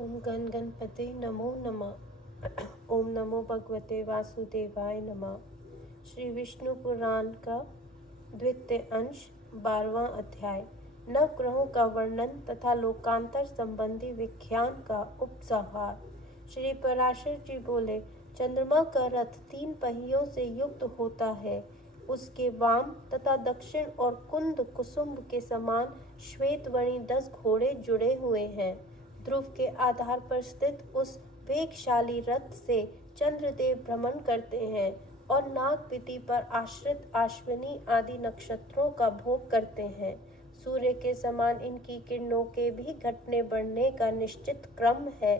ओम गण गणपते नमो नमः। ओम नमो भगवते वासुदेवाय नमः। श्री विष्णु पुराण का द्वितीय अंश 12वां अध्याय नवग्रहों का वर्णन तथा लोकांतर संबंधी विख्यान का उपसंहार। श्री पराशर जी बोले, चंद्रमा का रथ 3 पहियों से युक्त होता है। उसके वाम तथा दक्षिण और कुंद कुसुम्भ के समान श्वेतवर्णी 10 घोड़े जुड़े हुए हैं। ध्रुव के आधार पर स्थित उस वेगशाली रथ से चंद्रदेव भ्रमण करते हैं और नागविधि पर आश्रित अश्विनी आदि नक्षत्रों का भोग करते हैं। सूर्य के समान इनकी किरणों के भी घटने बढ़ने का निश्चित क्रम है।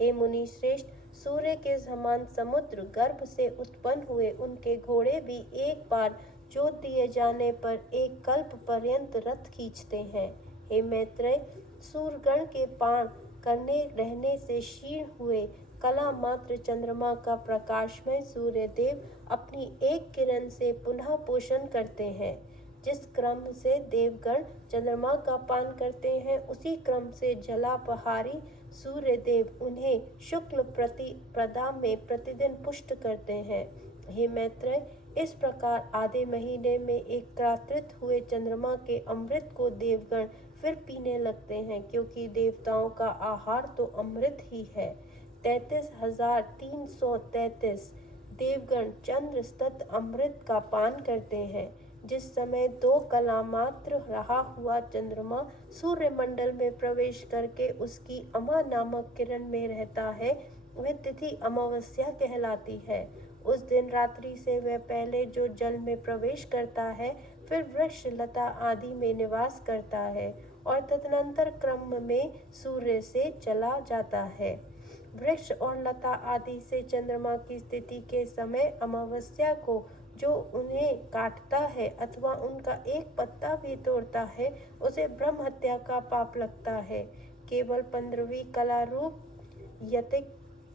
हे मुनि श्रेष्ठ, सूर्य के समान समुद्र गर्भ से उत्पन्न हुए उनके घोड़े भी एक बार जोत दिए जाने पर एक कल्प पर्यंत रथ खींचते हैं। हे मैत्रेय, सूर्यगण के पान करने रहने से क्षीण हुए कला मात्र चंद्रमा का प्रकाशमय सूर्य देव अपनी एक किरण से पुनः पोषण करते हैं। जिस क्रम से देवगण चंद्रमा का पान करते हैं, उसी क्रम से जलापहारी सूर्य देव उन्हें शुक्ल प्रतिपदा में प्रतिदिन पुष्ट करते हैं। हे मैत्रेय, इस प्रकार आधे महीने में एकत्रित हुए चंद्रमा के अमृत को देवगण फिर पीने लगते हैं, क्योंकि देवताओं का आहार तो अमृत ही है। 33,333 देवगण चंद्र स्तत अमृत का पान करते हैं। जिस समय 2 कला मात्र रहा हुआ चंद्रमा सूर्य मंडल में प्रवेश करके उसकी अमा नामक किरण में रहता है, वह तिथि अमावस्या कहलाती है। उस दिन रात्रि से वह पहले जो जल में प्रवेश करता है, फिर वृक्ष लता आदि में निवास करता है और तदनंतर क्रम में सूर्य से चला जाता है। वृक्ष और लता आदि से चंद्रमा की स्थिति के समय अमावस्या को जो उन्हें काटता है अथवा उनका एक पत्ता भी तोड़ता है, उसे ब्रह्म हत्या का पाप लगता है। केवल 15वीं कला रूप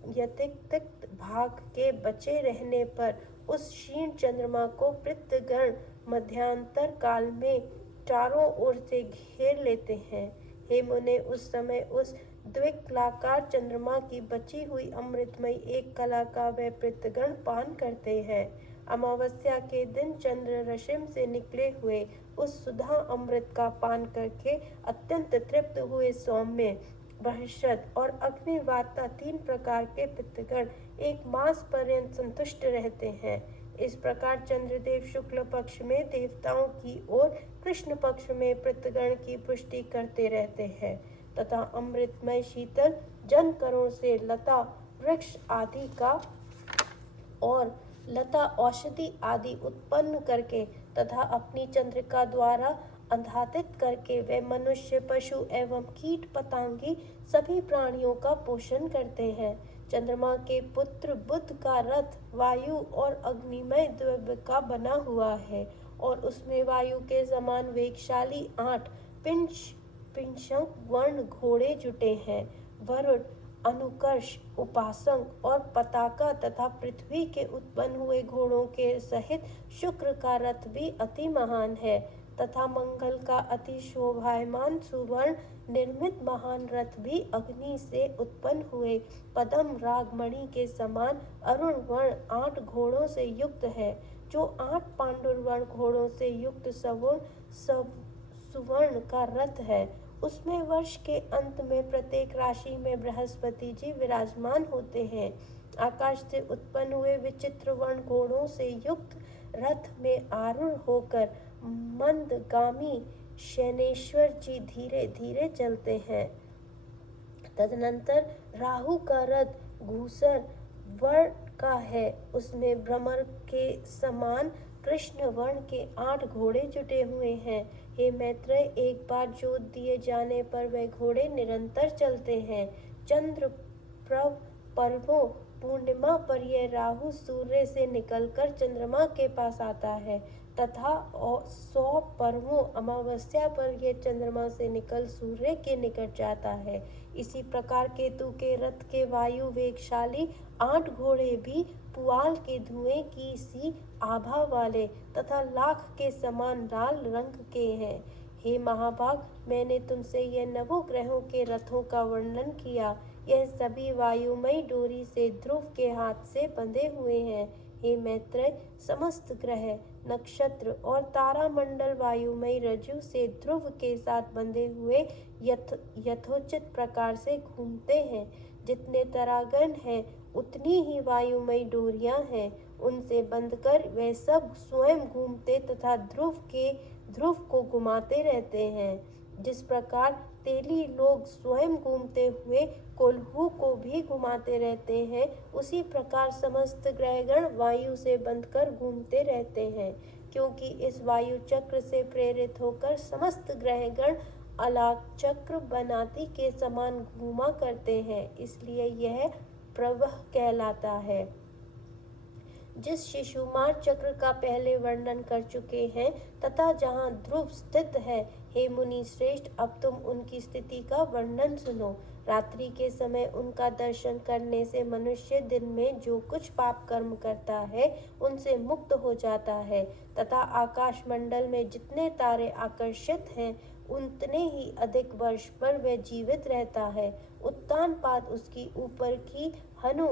यतिक्त भाग के बचे रहने पर उस क्षीण चंद्रमा को पितृगण मध्यांतर काल में चारों ओर से घेर लेते हैं। हे मुने, उस समय उस द्विकलाकार चंद्रमा की बची हुई अमृतमयी एक कला का वह पितृगण पान करते हैं। अमावस्या के दिन चंद्र रश्मि से निकले हुए उस सुधा अमृत का पान करके अत्यंत तृप्त हुए सौम्य, बहिष्यत और अग्निवाता 3 प्रकार के पितृगण एक मास पर्यंत संतुष्ट रहते हैं। इस प्रकार चंद्रदेव शुक्ल पक्ष में देवताओं की और कृष्ण पक्ष में पितृगण की पुष्टि करते रहते हैं तथा अमृतमय शीतल जनकरों से लता वृक्ष आदि का और लता औषधि आदि उत्पन्न करके तथा अपनी चंद्रिका द्वारा आह्लादित करके वे मनुष्य, पशु एवं कीट पतंगी सभी प्राणियों का पोषण करते हैं। चंद्रमा के पुत्र बुध का रथ वायु और अग्निमय द्रव्य का बना हुआ है और उसमें वायु के समान वेगशाली 8 पिंशंक वर्ण घोड़े जुटे हैं। वरुण, अनुकर्ष, उपासक और पताका तथा पृथ्वी के उत्पन्न हुए घोड़ों के सहित शुक्र का रथ भी अति महान है तथा मंगल का अति शोभायमान सुवर्ण निर्मित महान रथ भी अग्नि से उत्पन्न हुए पद्म रागमणि के समान अरुण वर्ण 8 घोड़ों से युक्त है, जो 8 पांडुरवर्ण घोड़ों से युक्त सुवर्ण का रथ है। उसमें वर्ष के अंत में प्रत्येक राशि में बृहस्पति जी विराजमान होते हैं। आकाश से उत्पन्न हुए विचित्र वर्ण घोड़ों से युक्त रथ में आरूढ़ होकर मंदगामी शनैश्वर जी धीरे धीरे चलते हैं। तदनंतर राहु का रथ घूसर वर्ण का है, उसमें भ्रमर के समान कृष्ण वर्ण के 8 घोड़े जुटे हुए हैं। हे मैत्रेय, एक बार जोत दिए जाने पर वे घोड़े निरंतर चलते हैं। चंद्र पर्वों पूर्णिमा पर यह राहु सूर्य से निकलकर चंद्रमा के पास आता है तथा 100 पर्वों अमावस्या पर यह चंद्रमा से निकल सूर्य के निकट जाता है। इसी प्रकार केतु के रथ के वायु वेगशाली 8 घोड़े भी पुआल के धुएं की सी आभा वाले तथा लाख के समान लाल रंग के हैं। हे महाभाग, मैंने तुमसे यह नवोग्रहों के रथों का वर्णन किया। यह सभी वायुमयी डोरी से ध्रुव के हाथ से बंधे हुए हैं। हे मैत्रेय, समस्त ग्रह, नक्षत्र और तारामंडल वायुमयी रज्जु से ध्रुव के साथ बंधे हुए यथोचित प्रकार से घूमते हैं। जितने तारागण हैं उतनी ही वायुमयी डोरियां हैं। उनसे बंधकर वे सब स्वयं घूमते तथा ध्रुव को घुमाते रहते हैं। जिस प्रकार तेली लोग स्वयं घूमते हुए कोल्हू को भी घुमाते रहते हैं, उसी प्रकार समस्त ग्रहगण वायु से बंधकर घूमते रहते हैं। क्योंकि इस वायु चक्र से प्रेरित होकर समस्त ग्रहगण अलाक चक्र बनाती के समान घूमा करते हैं, इसलिए यह प्रवह कहलाता है। जिस शिशुमार चक्र का पहले वर्णन कर चुके हैं तथा जहाँ ध्रुव स्थित है, हे मुनि श्रेष्ठ, अब तुम उनकी स्थिति का वर्णन सुनो। रात्रि के समय उनका दर्शन करने से मनुष्य दिन में जो कुछ पाप कर्म करता है उनसे मुक्त हो जाता है तथा आकाश मंडल में जितने तारे आकर्षित हैं उतने ही अधिक वर्ष पर वह जीवित रहता है। उत्तान पाद उसकी ऊपर की हनु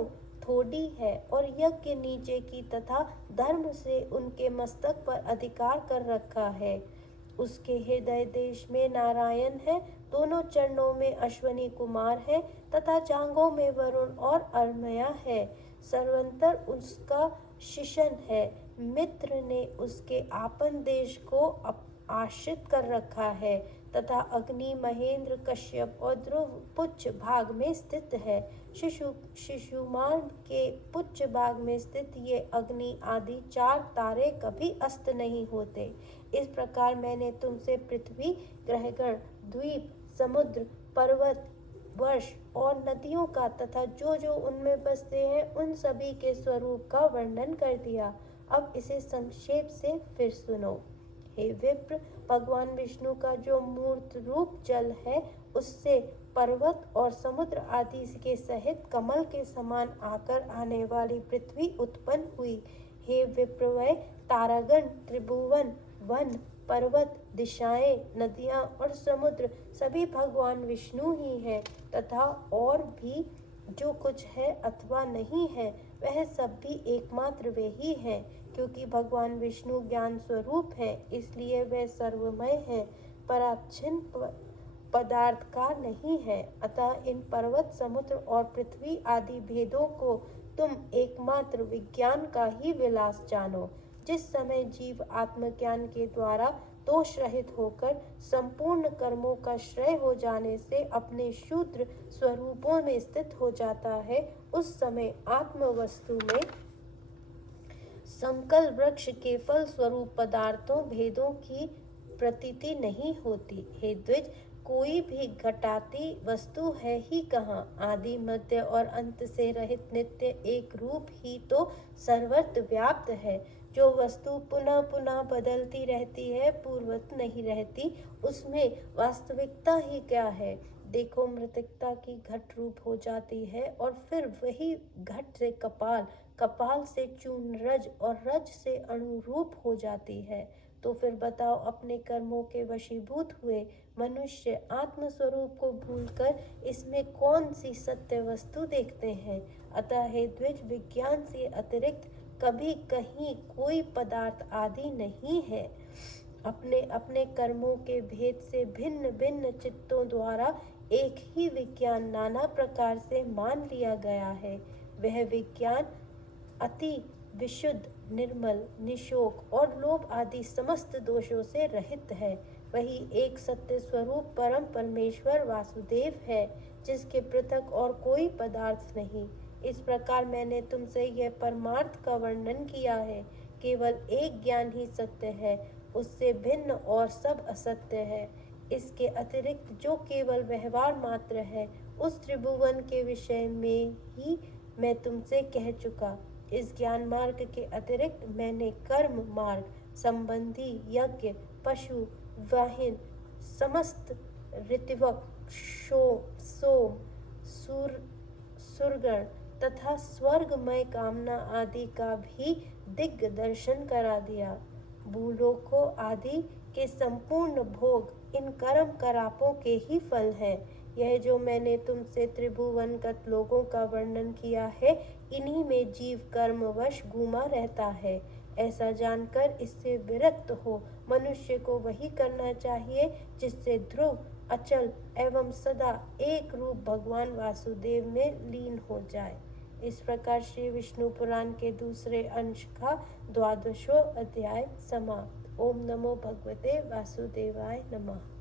थोड़ी है और यज्ञ नीचे की तथा धर्म से उनके मस्तक पर अधिकार कर रखा है। उसके हृदय देश में नारायण है, दोनों चरणों में अश्वनी कुमार है तथा जांघों में वरुण और अरमया है। सर्वंतर उसका शिशन है। मित्र ने उसके आपन देश को आश्रित कर रखा है तथा अग्नि, महेंद्र, कश्यप और ध्रुव पुच्छ भाग में स्थित है। शिशुमार के पुच्छ भाग में स्थित ये अग्नि आदि 4 तारे कभी अस्त नहीं होते। इस प्रकार मैंने तुमसे पृथ्वी, ग्रहगण, द्वीप, समुद्र, पर्वत, वर्ष और नदियों का तथा जो जो उनमें बसते हैं उन सभी के स्वरूप का वर्णन कर दिया। अब इसे संक्षेप से फिर सुनो। हे विप्र, भगवान विष्णु का जो मूर्त रूप जल है उससे पर्वत और समुद्र आदि के सहित कमल के समान आकर आने वाली पृथ्वी उत्पन्न हुई। हे विप्रवय, तारागण, त्रिभुवन, वन, पर्वत, दिशाएं, नदियां और समुद्र सभी भगवान विष्णु ही हैं तथा और भी जो कुछ है अथवा नहीं है वह सब भी एकमात्र वे ही हैं। क्योंकि भगवान विष्णु ज्ञान स्वरूप है इसलिए वे सर्वमय है, पराच्छिन्न पदार्थ का नहीं है। अतः इन पर्वत, समुद्र और पृथ्वी आदि भेदों को तुम एकमात्र विज्ञान का ही विलास जानो। जिस समय जीव आत्मज्ञान के द्वारा दोष रहित होकर संपूर्ण कर्मों का श्रेय हो जाने से अपने शूद्र स्वरूपों में स्थित हो जाता है, उस समय आत्म वस्तु में संकल वृक्ष के फल स्वरूप पदार्थों भेदों की प्रतीति नहीं होती। हे द्विज, कोई भी घटाती वस्तु है ही कहाँ। आदि, मध्य और अंत से रहित नित्य एक रूप ही तो सर्वत्र व्याप्त है। जो वस्तु पुनः पुनः बदलती रहती है, पूर्ववत नहीं रहती, उसमें वास्तविकता ही क्या है। देखो, मृतिकता की घट रूप हो जाती है और फिर वही घट से कपाल, कपाल से चूर्ण रज और रज से अणुरूप हो जाती है। तो फिर बताओ, अपने कर्मों के वशीभूत हुए मनुष्य आत्म स्वरूप को भूलकर इसमें कौन सी सत्य वस्तु देखते हैं। अतः हे द्विज, विज्ञान से अतिरिक्त कभी कहीं कोई पदार्थ आदि नहीं है। अपने अपने कर्मों के भेद से भिन्न भिन्न चित्तों द्वारा एक ही विज्ञान नाना प्रकार से मान लिया गया है। वह विज्ञान अति विशुद्ध, निर्मल, निशोक और लोभ आदि समस्त दोषों से रहित है। वही एक सत्य स्वरूप परम परमेश्वर वासुदेव है, जिसके पृथक और कोई पदार्थ नहीं। इस प्रकार मैंने तुमसे यह परमार्थ का वर्णन किया है। केवल एक ज्ञान ही सत्य है, उससे भिन्न और सब असत्य है। इसके अतिरिक्त जो केवल व्यवहार मात्र है, उस त्रिभुवन के विषय में ही मैं तुमसे कह चुका। इस ज्ञान मार्ग के अतिरिक्त मैंने कर्म मार्ग संबंधी यज्ञ, पशु, वाहिन, समस्त ऋत्विक, सोम, सुरगण तथा स्वर्गमय कामना आदि का भी दिग्दर्शन करा दिया। भूलोकों आदि के संपूर्ण भोग इन कर्म करापों के ही फल हैं। यह जो मैंने तुमसे त्रिभुवनगत लोगों का वर्णन किया है, इन्हीं में जीव कर्मवश घूमा रहता है। ऐसा जानकर इससे विरक्त हो मनुष्य को वही करना चाहिए जिससे ध्रुव, अचल एवं सदा एक रूप भगवान वासुदेव में लीन हो जाए। इस प्रकार श्री विष्णु पुराण के दूसरे अंश का 12वां अध्याय समाप्त। ओम नमो भगवते वासुदेवाय नमः।